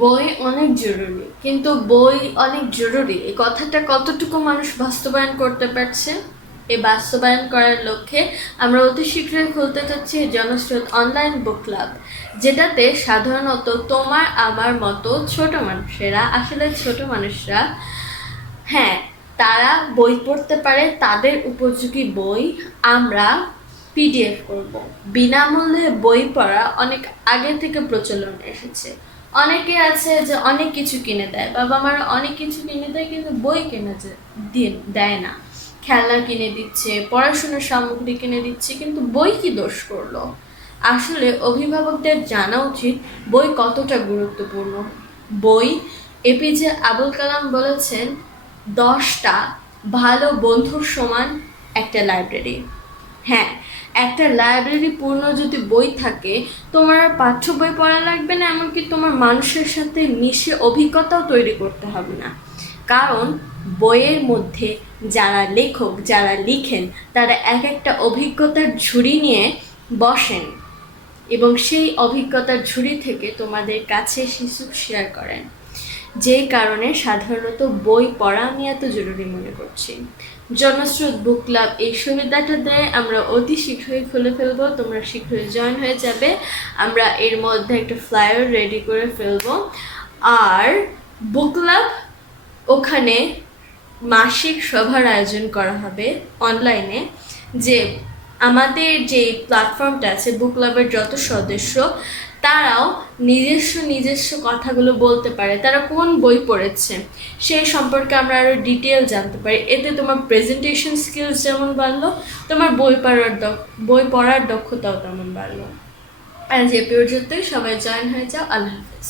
বই অনেক জরুরি, কিন্তু বই অনেক জরুরি এই কথাটা কতটুকু মানুষ বাস্তবায়ন করতে পারছে? এই বাস্তবায়ন করার লক্ষ্যে আমরা অতি শীঘ্রই খুলতে চাচ্ছি জনস্রোত অনলাইন বুক ক্লাব, যেটাতে সাধারণত তোমার আমার মতো ছোট মানুষেরা, আসলে ছোট মানুষরা, হ্যাঁ, তারা বই পড়তে পারে, তাদের উপযোগী বই আমরা পিডিএফ করব। বিনামূল্যে বই পড়া অনেক আগে থেকে প্রচলন এসেছে। অনেকে আছে যে অনেক কিছু কিনে দেয়, বাবা মারা অনেক কিছু কিনে দেয়, কিন্তু বই কিনে দেয় না। খেলনা কিনে দিচ্ছে, পড়াশোনার সামগ্রী কিনে দিচ্ছে, কিন্তু বই কি দোষ করলো? আসলে অভিভাবকদের জানা উচিত বই কতটা গুরুত্বপূর্ণ। বই, এপিজে আবুল কালাম বলেছেন, 10টা ভালো বন্ধুর সমান একটা লাইব্রেরি। হ্যাঁ, একটা লাইব্রেরি পূর্ণ যদি বই থাকে, তোমার পাঠ্য বই পড়া লাগবে না, এমনকি তোমার মানুষের সাথে মিশে অভিজ্ঞতাও তৈরি করতে হবে না। কারণ বইয়ের মধ্যে যারা লেখক, যারা লিখেন, তারা এক একটা অভিজ্ঞতার ঝুড়ি নিয়ে বসেন এবং সেই অভিজ্ঞতার ঝুড়ি থেকে তোমাদের কাছে শিশু শেয়ার করেন। যেই কারণে সাধারণত বই পড়া আমি এত জরুরি মনে করছি। জনস্রোত বুক ক্লাব এই সুবিধাটা দেয়, আমরা অতি শীঘ্রই খুলে ফেলবো, তোমরা শীঘ্রই জয়েন হয়ে যাবে। আমরা এর মধ্যে একটা ফ্লায়ার রেডি করে ফেলবো। আর বুক ক্লাব, ওখানে মাসিক সভার আয়োজন করা হবে অনলাইনে, যে আমাদের যে প্ল্যাটফর্মটা আছে বুক ক্লাবের যত সদস্য, তারাও নিজস্ব নিজস্ব কথাগুলো বলতে পারে, তারা কোন বই পড়েছে সেই সম্পর্কে আমরা আরও ডিটেল জানতে পারি। এতে তোমার প্রেজেন্টেশন স্কিলস যেমন বাড়লো, তোমার বই পড়ার দক্ষতাও তেমন বাড়লো। আর যে পর্যন্তই, সবাই জয়েন হয়ে যাও। আল্লাহ হাফেজ।